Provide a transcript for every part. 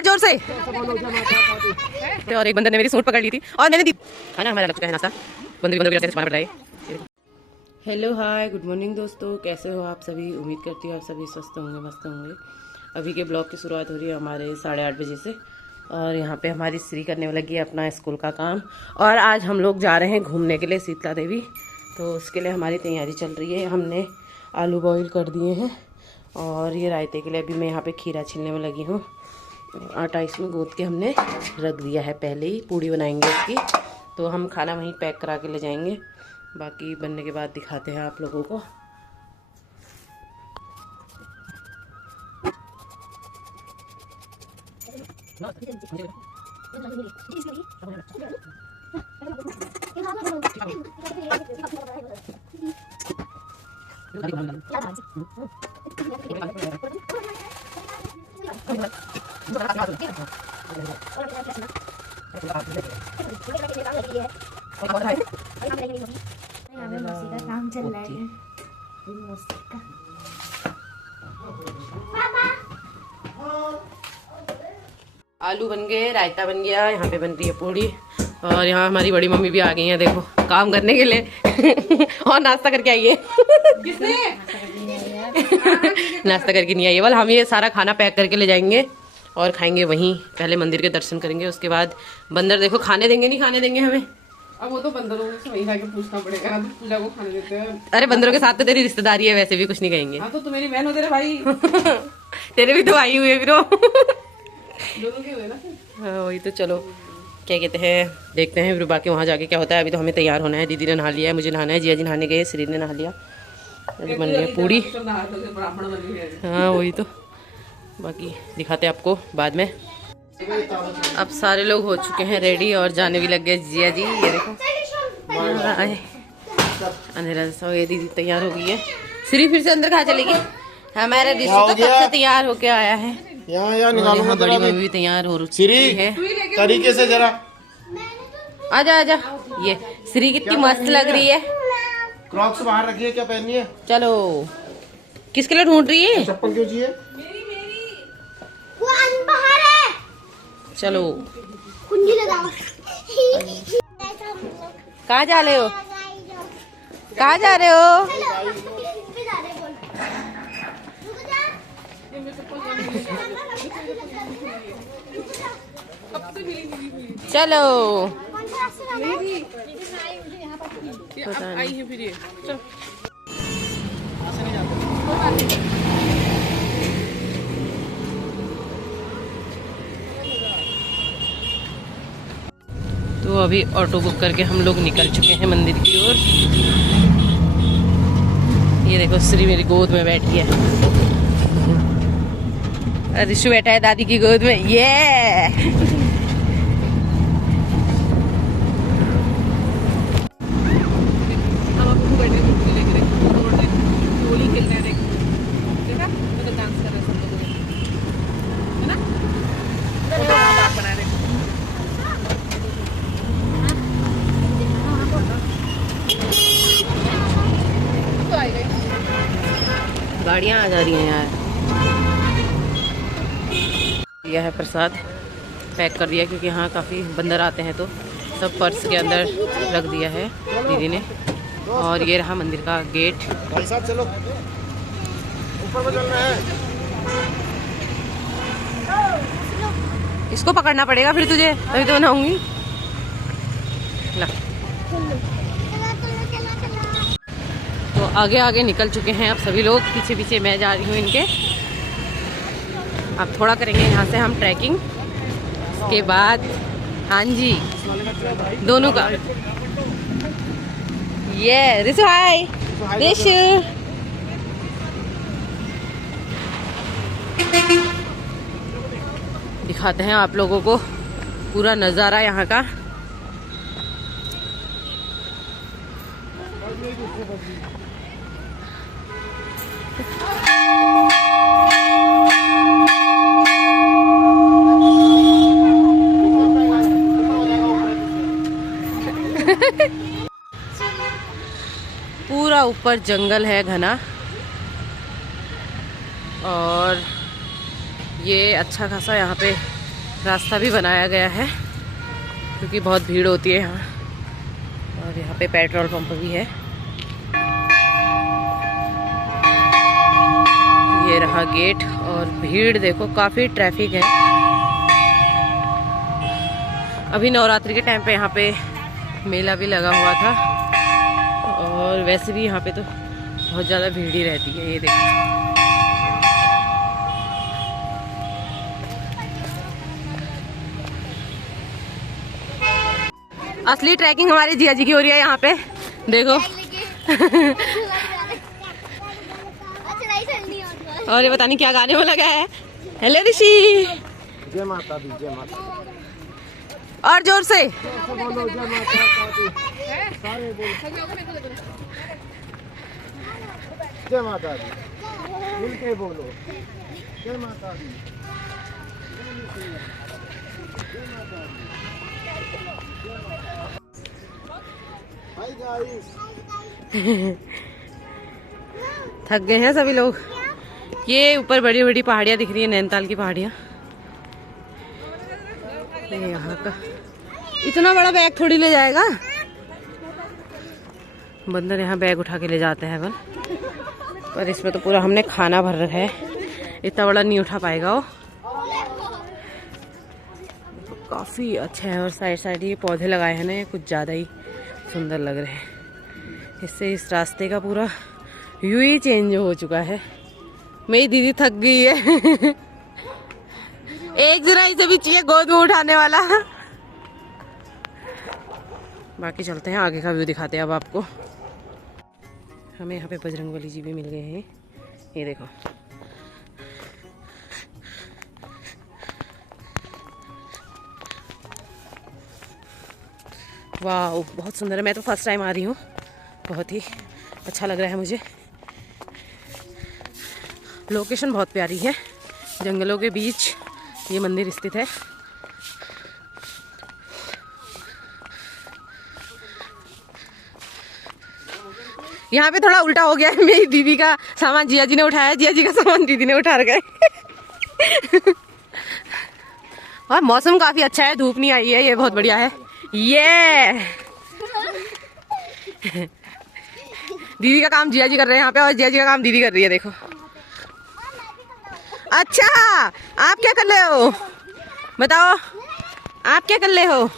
और जोर से। और एक बंदर ने मेरी सूट पकड़ ली थी और मैंने दी। खाना हमारा लग चुका है नाश्ता। बंदर को छुपाना पड़ रहा है। हेलो हाय गुड मॉर्निंग दोस्तों, कैसे हो आप सभी। उम्मीद करती हूँ आप सभी स्वस्थ होंगे, मस्त होंगे। अभी के ब्लॉग की शुरुआत हो रही है हमारे 8:30 बजे से। और यहाँ पे हमारी श्री करने लगी है अपना स्कूल का काम। और आज हम लोग जा रहे हैं घूमने के लिए शीतला देवी, तो उसके लिए हमारी तैयारी चल रही है। हमने आलू बॉईल कर दिए हैं और ये रायते के लिए अभी मैं यहाँ पे खीरा छीलने में लगी हूँ। आटा इसमें गूंथ के हमने रख दिया है, पहले ही पूड़ी बनाएंगे इसकी। तो हम खाना वहीं पैक करा के ले जाएंगे, बाकी बनने के बाद दिखाते हैं आप लोगों को। काम चल रहा है। आलू बन गए, रायता बन गया, यहाँ पे बन रही है पूड़ी। और यहाँ हमारी बड़ी मम्मी भी आ गई हैं, देखो काम करने के लिए। और नाश्ता करके आई है। किसने? नाश्ता करके नहीं आई है। हम ये सारा खाना पैक करके ले जाएंगे और खाएंगे वहीं। पहले मंदिर के दर्शन करेंगे, उसके बाद बंदर देखो खाने देंगे नहीं खाने देंगे हमें। अब वो तो बंदरों से वही जाके पूछना पड़ेगा ना, तो पूजा को खाने देते हैं। अरे बंदरों के साथ तो तेरी रिश्तेदारी है, वैसे भी कुछ नहीं कहेंगे। हाँ तो तू मेरी बहन हो, तेरे भाई। तेरे भी तो आई हुई है फिर। दोनों के हुए ना। हाँ वही तो। चलो क्या कहते हैं, देखते हैं फिर बाकी वहाँ जाके क्या होता है। अभी तो हमें तैयार होना है। दीदी ने नहा लिया है, मुझे नहाना है, जिया जी नहाने गए, श्री ने नहा लिया। बन रही है पूड़ी। हाँ वही तो, बाकी दिखाते हैं आपको बाद में। अब सारे लोग हो चुके हैं रेडी और जाने भी लग गए। जिया जी ये देखो अंधेरा जैसा हो गया। दीदी तैयार हो गई है। श्री फिर से अंदर कहाँ चलेगी। हमारा रिश्ता तो कब से तैयार होके आया है। यहाँ निकालूंगा। बड़ी मम्मी भी तैयार हो रही है तरीके से जरा। आजा आजा। ये श्री कितनी मस्त लग रही है। क्रॉक्स बाहर रखिए, क्या पहननी है। चलो किसके लिए ढूंढ रही है। चप्पल क्यों चाहिए। चलो कुंजी लगाओ। कहाँ जा रहे हो, कहाँ जा रहे हो। चलो आई है फिर ये। तो अभी ऑटो बुक करके हम लोग निकल चुके हैं मंदिर की ओर। ये देखो श्री मेरी गोद में बैठी है। ऋषु बैठा है दादी की गोद में। ये गाड़ियाँ आ जा रही हैं यार। यह है प्रसाद, पैक कर दिया क्योंकि यहाँ काफ़ी बंदर आते हैं, तो सब पर्स के अंदर रख दिया है दीदी ने। और ये रहा मंदिर का गेट। भाई साहब चलो ऊपर को चलना है। इसको पकड़ना पड़ेगा फिर तुझे, तभी तो बनाऊंगी। ला तो आगे आगे निकल चुके हैं अब सभी लोग, पीछे पीछे मैं जा रही हूँ इनके। अब थोड़ा करेंगे यहाँ से हम ट्रैकिंग, उसके बाद हाँ जी दोनों का। ये रिशु हाय। रिशु दिखाते हैं आप लोगों को पूरा नज़ारा यहाँ का। पूरा ऊपर जंगल है घना, और ये अच्छा खासा यहाँ पे रास्ता भी बनाया गया है क्योंकि बहुत भीड़ होती है यहाँ। और यहाँ पे पेट्रोल पंप भी है। ये रहा गेट और भीड़ देखो, काफ़ी ट्रैफिक है। अभी नवरात्रि के टाइम पे यहाँ पे मेला भी लगा हुआ था और वैसे भी यहाँ पे तो बहुत ज़्यादा भीड़ ही रहती है। ये देखो, असली ट्रैकिंग हमारी जिया जी की हो रही है यहाँ पे। देखो और ये पता नहीं क्या गाने में लगा है। हेलो ऋषि, जय माता दी, जय माता दी। और जोर से बोलो जय माता दी, सारे बोलो जय माता दी, मिलके बोलो जय माता दी, जय माता दी। हाय गाइस, थक गए हैं सभी लोग। ये ऊपर बड़ी बड़ी पहाड़ियाँ दिख रही है, नैनीताल की पहाड़ियाँ। ये यहाँ का इतना बड़ा बैग थोड़ी ले जाएगा बंदर। यहाँ बैग उठा के ले जाते हैं बल, पर इसमें तो पूरा हमने खाना भर रखा है, इतना बड़ा नहीं उठा पाएगा वो। काफ़ी अच्छा है और साइड साइड ये पौधे लगाए हैं ना, ये कुछ ज़्यादा ही सुंदर लग रहे हैं। इससे इस रास्ते का पूरा व्यू ही चेंज हो चुका है। मेरी दीदी थक गई है एक जरा इसे भी चाहिए गोद में उठाने वाला। बाकी चलते हैं, आगे का व्यू दिखाते हैं अब आपको। हमें यहाँ पे बजरंगबली जी भी मिल गए हैं। ये देखो, वाह बहुत सुंदर है। मैं तो फर्स्ट टाइम आ रही हूँ, बहुत ही अच्छा लग रहा है मुझे। लोकेशन बहुत प्यारी है, जंगलों के बीच ये मंदिर स्थित है। यहाँ पे थोड़ा उल्टा हो गया है, मेरी दीदी का सामान जिया जी ने उठाया, जिया जी का सामान दीदी ने उठा रखा है। और मौसम काफी अच्छा है, धूप नहीं आई है, ये बहुत बढ़िया है। ये दीदी का काम जिया जी कर रहे हैं यहाँ पे और जिया जी का काम दीदी कर रही है। देखो, अच्छा आप क्या कर रहे हो बताओ, आप क्या कर रहे हो?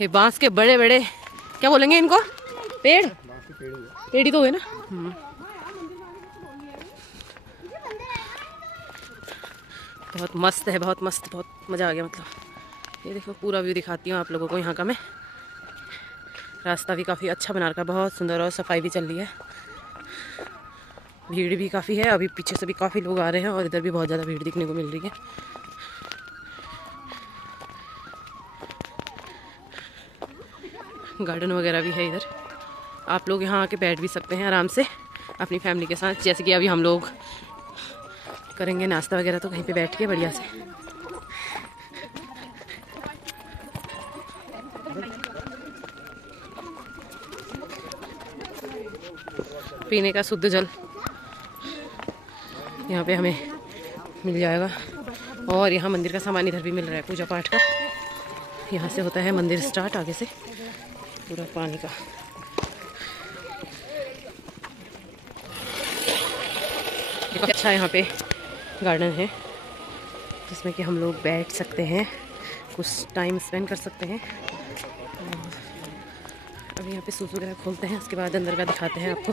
ये बांस के बड़े बड़े क्या बोलेंगे इनको, पेड़ पेड़ ही तो है ना। बहुत मस्त है, बहुत मस्त, बहुत मज़ा आ गया। मतलब ये देखो, पूरा व्यू दिखाती हूँ आप लोगों को यहाँ का मैं। रास्ता भी काफ़ी अच्छा बना रखा है, बहुत सुंदर, और सफाई भी चल रही है। भीड़ भी काफ़ी है, अभी पीछे से भी काफ़ी लोग आ रहे हैं और इधर भी बहुत ज़्यादा भीड़ दिखने को मिल रही है। गार्डन वगैरह भी है इधर, आप लोग यहाँ आके बैठ भी सकते हैं आराम से अपनी फैमिली के साथ। जैसे कि अभी हम लोग करेंगे नाश्ता वगैरह, तो कहीं पे बैठ के बढ़िया से। पीने का शुद्ध जल यहाँ पे हमें मिल जाएगा। और यहाँ मंदिर का सामान इधर भी मिल रहा है, पूजा पाठ का। यहाँ से होता है मंदिर स्टार्ट, आगे से पूरा पानी का। अच्छा यहाँ पे गार्डन है जिसमें कि हम लोग बैठ सकते हैं, कुछ टाइम स्पेंड कर सकते हैं। अभी यहाँ पे सूस वगैरह खोलते हैं, उसके बाद अंदर का दिखाते हैं आपको।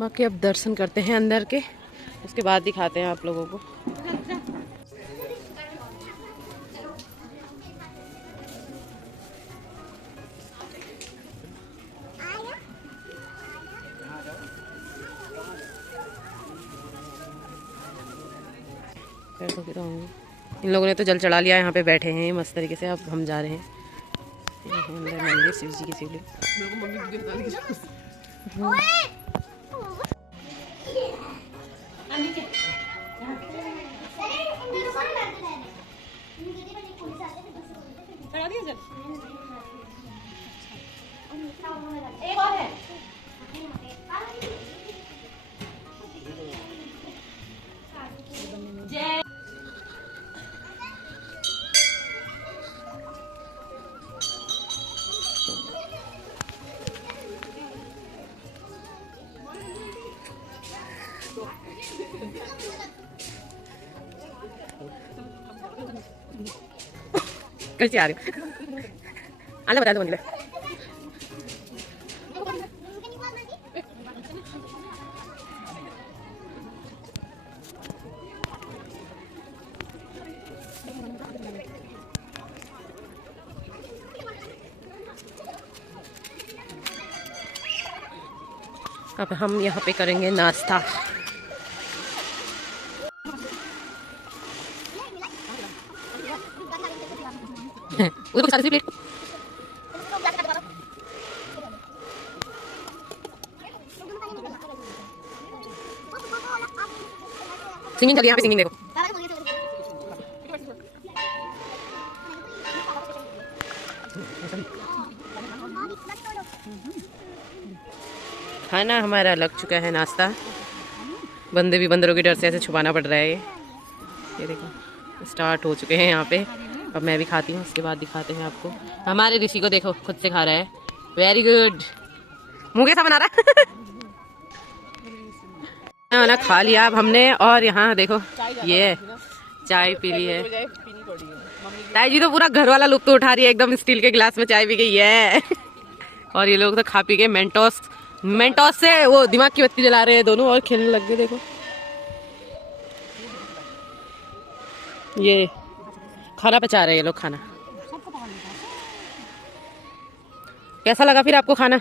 बाकी अब दर्शन करते हैं अंदर के, उसके बाद दिखाते हैं आप लोगों को। इन लोगों ने तो जल चढ़ा लिया, यहाँ पे बैठे हैं मस्त तरीके से। अब हम जा रहे हैं अंदर मंदिर, शिव जी की शिवलिंग। एक और है। कैसे आ रही आना बता दो मंदिर अब हम यहाँ पे करेंगे नाश्ता। उधर कुछ प्लेट सिंगिंग चल रही है यहाँ पे, सिंगिंग देखो। खाना हमारा लग चुका है, नाश्ता। बंदे भी बंदरों के डर से ऐसे छुपाना पड़ रहा है। ये देखो स्टार्ट हो चुके हैं यहाँ पे। अब मैं भी खाती हूँ, उसके बाद दिखाते हैं आपको। हमारे ऋषि को देखो खुद से खा रहा है, वेरी गुड। मुँह कैसा बना रहा खाना खा लिया अब हमने, और यहाँ देखो ये चाय पी ली है। ताई जी तो पूरा घर वाला लुत्फ तो उठा रही है, एकदम स्टील के गिलास में चाय पी गई है। और ये लोग तो खा पी के मेंटोस से वो दिमाग की बत्ती जला रहे हैं दोनों और खेलने लग गए। देखो ये खाना पचा रहे हैं ये लोग। खाना कैसा लगा फिर आपको खाना?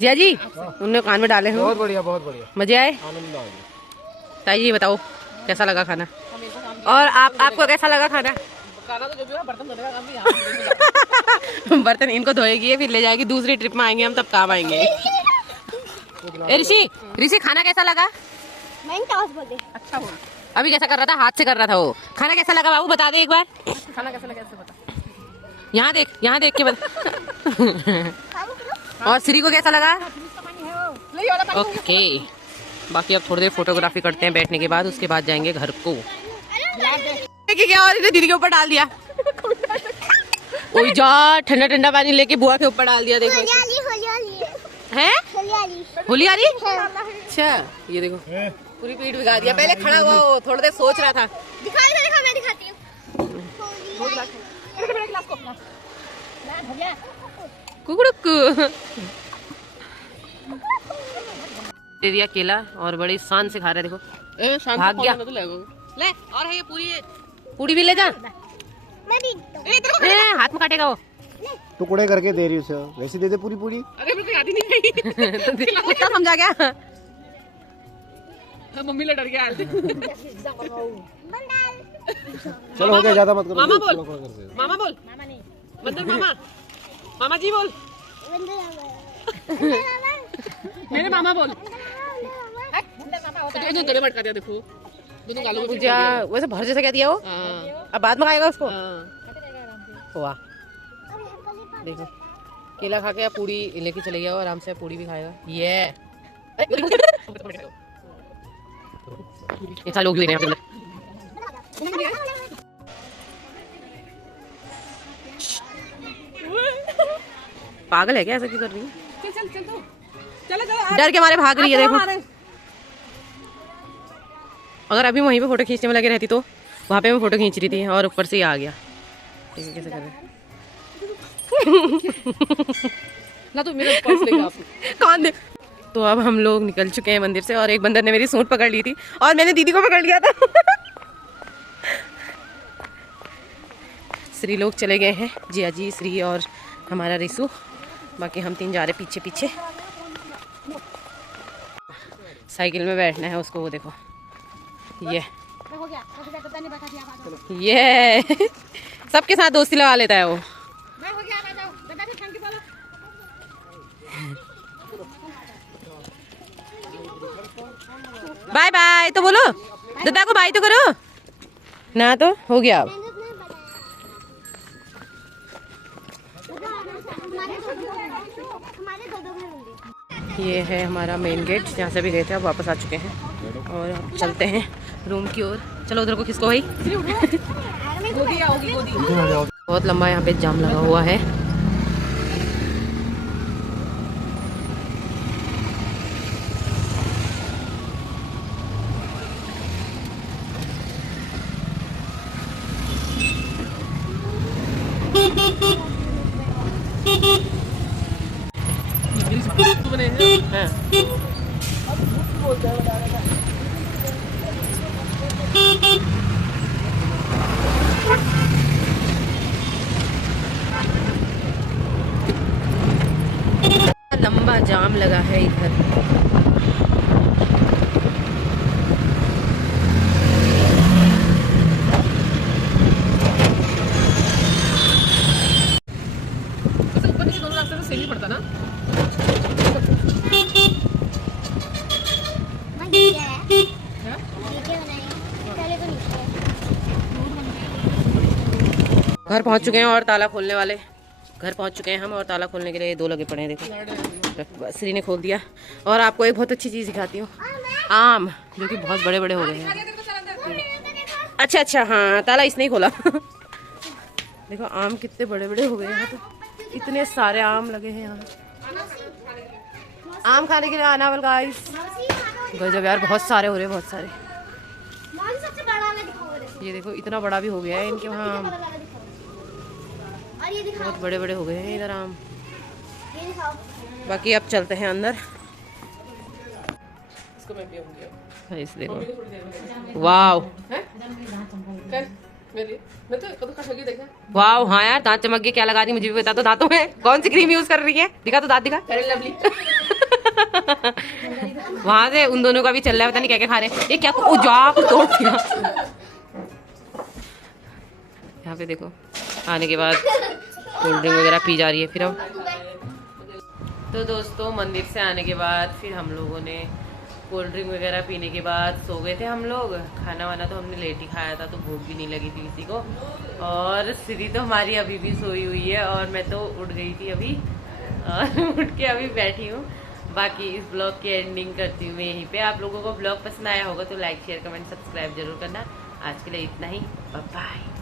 जिया जी उनने कान में डाले हैं। बहुत बढ़िया, बहुत बढ़िया, मजे आए? आनंद आ गया। ताई जी बताओ कैसा लगा खाना? और आपको कैसा लगा खाना? खाना तो जो भी हो, बर्तन धोने का काम भी यहाँ बर्तन इनको धोएगी, फिर ले जाएगी दूसरी ट्रिप में आएंगे हम, तब काम आएंगे। ऋषि खाना कैसा लगा? अच्छा हो। अभी कैसा कर रहा था, हाथ से कर रहा था वो। खाना कैसा लगा बाबू बता दे एक बार। खाना कैसा लगा ऐसे बता। यहाँ देख के बता। और श्री को कैसा लगा? ओके, बाकी अब थोड़ी देर फोटोग्राफी करते हैं बैठने के बाद, उसके बाद जाएंगे घर को। क्या और इन्हें दीदी के ऊपर डाल दिया। ओए जा, ठंडा ठंडा पानी लेके बुआ के ऊपर डाल दिया। देखो है होली आ रही। अच्छा ये देखो पूरी पीठ भिगा दिया। पहले खड़ा हुआ वो, थोड़ी देर सोच रहा था। मैं दिखाती हूँ। कुकुड़ुक दे दिया केला और बड़ी शान से खा रहे। देखो भाग गया। ले और है ये पूरी भी ले जा। मैं भी हाथ में काटेगा वो। टुकड़े करके दे रही उसे, वैसे दे दे पूरी पूरी। अरे मेरे को याद ही नहीं आई। कुत्ता समझा क्या? मम्मी ले डर गया। चलो हो गया, ज्यादा मत करो। मामा बोल, थोड़ा कर दे। मामा बोल, मामा नहीं बंदर मामा, मामा जी बोल, मेरे मामा बोल। तो गले भटका दिया देखो, दोनों गालों में पूजा वैसे भर जैसा क्या दिया वो। हाँ। अब बाद में खाएगा उसको। हाँ। वाह देखो केला खा के अब पूरी लेके चले गया और आराम से पूरी भी खाएगा। ये सारे लोग भी हैं पागल है क्या? ऐसा क्यों कर रही है? चलो डर के मारे भाग रही है। देखो अगर अभी वहीं पे फोटो खींचने में लगे रहती तो वहां पे मैं फोटो खींच रही थी और ऊपर से ही आ गया। ठीक है कैसे कर रहे ना तो मेरा पर्स लेगा आप। कौन दे। तो अब हम लोग निकल चुके हैं मंदिर से और एक बंदर ने मेरी सूंड पकड़ ली थी और मैंने दीदी को पकड़ लिया था। श्री लोग चले गए हैं, जिया जी, श्री और हमारा रिसू। बाकी हम तीन जा रहे पीछे पीछे। साइकिल में बैठना है उसको, वो देखो ये सबके साथ दोस्ती लगा लेता है वो। बाय बाय तो बोलो, दादा को बाय तो करो ना। तो हो गया अब। ये है हमारा मेन गेट, जहाँ से भी गए थे। अब वापस आ चुके हैं और अब चलते हैं रूम की ओर। चलो उधर को खिसको भाई। बहुत लंबा यहाँ पे जाम लगा हुआ है। बने हैं। हाँ। लंबा जाम लगा है इधर। वैसे ऊपर नीचे दोनों रास्ते में सेम ही पड़ता ना। मैं नीचे है हैं? नीचे बनाए पहले तो नीचे है। घर पहुंच चुके हैं और ताला खोलने वाले। घर पहुंच चुके हैं हम और ताला खोलने के लिए 2 लगे पड़े हैं। देखो श्री ने खोल दिया। और आपको एक बहुत अच्छी चीज़ दिखाती हूँ, आम जो कि बहुत बड़े बड़े हो गए हैं। अच्छा अच्छा, हाँ ताला इसने ही खोला। देखो आम कितने बड़े बड़े हो गए हैं यहाँ पे। इतने सारे आम लगे हैं यहाँ। आम खाने के लिए आना वाला गाइस। गजब यार, बहुत सारे हो रहे हैं, बहुत सारे। मौसी सबसे बड़ा वाला दिखाओ रे। ये देखो इतना बड़ा भी हो गया है इनके वहाँ आम। बड़ा वाला दिखाओ। और ये दिखाओ, बहुत बड़े बड़े हो गए हैं इधर आम। ये दिखाओ। बाकी अब चलते हैं अंदर। इसको मैं पीऊंगी अब। इस देखो, मम्मी को थोड़ी देर में वाव हैं? कर मेरी मैं तो खा लगी देखा। वाव। हाँ यार, दांत चमक गए। क्या लगा दी मुझे भी बता दो दांतों में। कौन सी क्रीम यूज कर रही है? दिखा तो दांत दिखा। Fair lovely. वहां से उन दोनों का भी चल रहा है, पता नहीं क्या क्या खा रहे हैं। ये क्या ओ जाप तोड़ दिया। यहाँ पे देखो आने के बाद कोल्ड ड्रिंक वगैरह पी जा रही है। फिर अब तो दोस्तों मंदिर से आने के बाद फिर हम लोगों ने कोल्ड ड्रिंक वगैरह पीने के बाद सो गए थे हम लोग। खाना वाना तो हमने लेट ही खाया था, तो भूख भी नहीं लगी थी किसी को। और श्री तो हमारी अभी भी सोई हुई है और मैं तो उठ गई थी अभी और उठ के अभी बैठी हूँ। बाकी इस ब्लॉग की एंडिंग करती हूँ मैं यहीं पे। आप लोगों को ब्लॉग पसंद आया होगा तो लाइक शेयर कमेंट सब्सक्राइब जरूर करना। आज के लिए इतना ही, बाय बाय।